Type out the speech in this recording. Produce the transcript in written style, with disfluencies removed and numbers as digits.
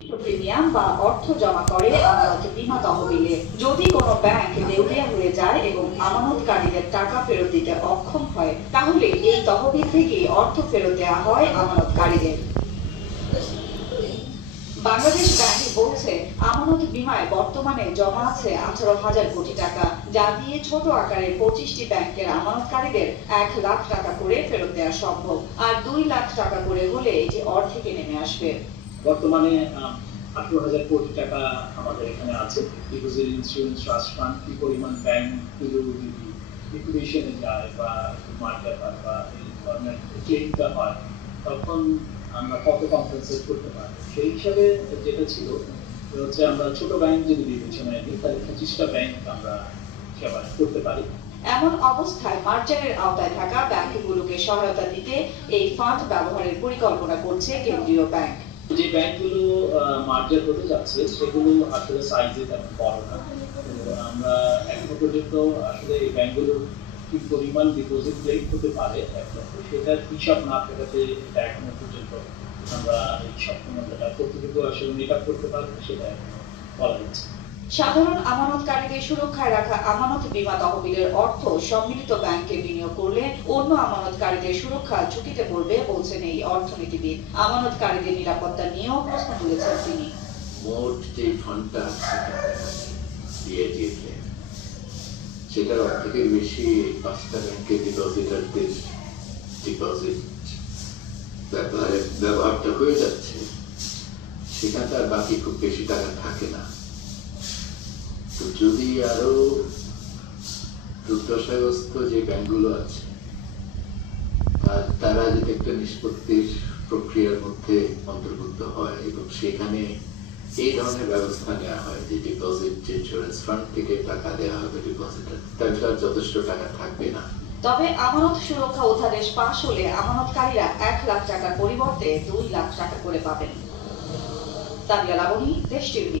Premium বা অর্থ জমা করে আমানত বীমা তহবিলে। যদি কোনো ব্যাংক দেউলিয়া হয়ে যায় এবং আমানতকারীদের টাকা ফেরত দিতে অক্ষম হয়, তাহলে এই তহবিল থেকে অর্থ ফেরত দেওয়া হয় আমানতকারীদের। বাংলাদেশ ব্যাংক বলছে, আমানত বীমায় বর্তমানে জমা আছে 18,000 কোটি টাকা, যা দিয়ে ছোট আকারের 25টি ব্যাংকের আমানতকারীদের 1 লাখ টাকা করে ফেরত দেওয়া সম্ভব। আর 2 লাখ টাকা করে হলে এটি অর্ধেকে নেমে আসবে। বর্তমানে 18,000 কোটি টাকা আমাদের এখানে আছে। ডিপোজিট ইন্স্যুরেন্স ট্রাস্ট ফান্ড কি পরিমাণ ব্যাংকগুলো যদি লিকুইডেশনে যায় বা মার্কেট বা এই ধরনের ক্লেমটা হয়, তখন আমরা কত কম্পেনসেট করতে পারি। সেই হিসাবে যেটা ছিল হচ্ছে, আমরা ছোট ব্যাংক যদি বিবেচনায় নিই, তাহলে 25টা ব্যাংক আমরা সেবা করতে পারি। এমন অবস্থায় মার্জারের আওতায় থাকা ব্যাংকগুলোকে সহায়তা দিতে এই ফান্ড ব্যবহারের পরিকল্পনা করছে কেন্দ্রীয় ব্যাংক। যে ব্যাংকগুলো মার্জার হতে যাচ্ছে সেগুলো আসলে সাইজে তেমন বড় না। তো আমরা এখনো পর্যন্ত আসলে এই ব্যাংকগুলোর কি পরিমাণ ডিপোজিট রেট হতে পারে সেটার হিসাব না থাকাতে এটা এখনো পর্যন্ত আমরা এই সক্ষমতাটা কতটুকু আসলে মেক আপ করতে পারবো সেটা বলা যাচ্ছে। সাধারণ আমানতকারীদের সুরক্ষায় রাখা আমানত বীমা তহবিলের অর্থ সম্মিলিত ব্যাংকে বিনিয়োগ করলে অন্য আমানতকারীদের সুরক্ষা ঝুঁকিতে পড়বে বলছেন এই অর্থনীতিবিদ। আমানতকারীদের নিরাপত্তা নিয়েও প্রশ্ন তুলেছেন তিনি। মোট যে ফান্ডটা সেটার অর্ধেকের বেশি 5টা ব্যাংকের ডিপোজিটারদের ডিপোজিট ব্যবহারটা হয়ে যাচ্ছে, সেখানে আর বাকি খুব বেশি টাকা থাকে না। তো যদি আরো দুর্দশাগ্রস্ত যে ব্যাংকগুলো আছে তারা যদি একটা নিষ্পত্তির প্রক্রিয়ার মধ্যে অন্তর্ভুক্ত হয় এবং সেখানে এই ধরনের ব্যবস্থা নেওয়া হয় যে ডিপোজিট ইন্স্যুরেন্স ফান্ড থেকে টাকা দেওয়া হবে ডিপোজিটার, তাহলে আর যথেষ্ট টাকা থাকবে না। তবে আমানত সুরক্ষা অধ্যাদেশ পাশ হলে আমানতকারীরা 1 লাখ টাকার পরিবর্তে 2 লাখ টাকা করে পাবেন। তানিয়া লাবণী, দেশ টিভি।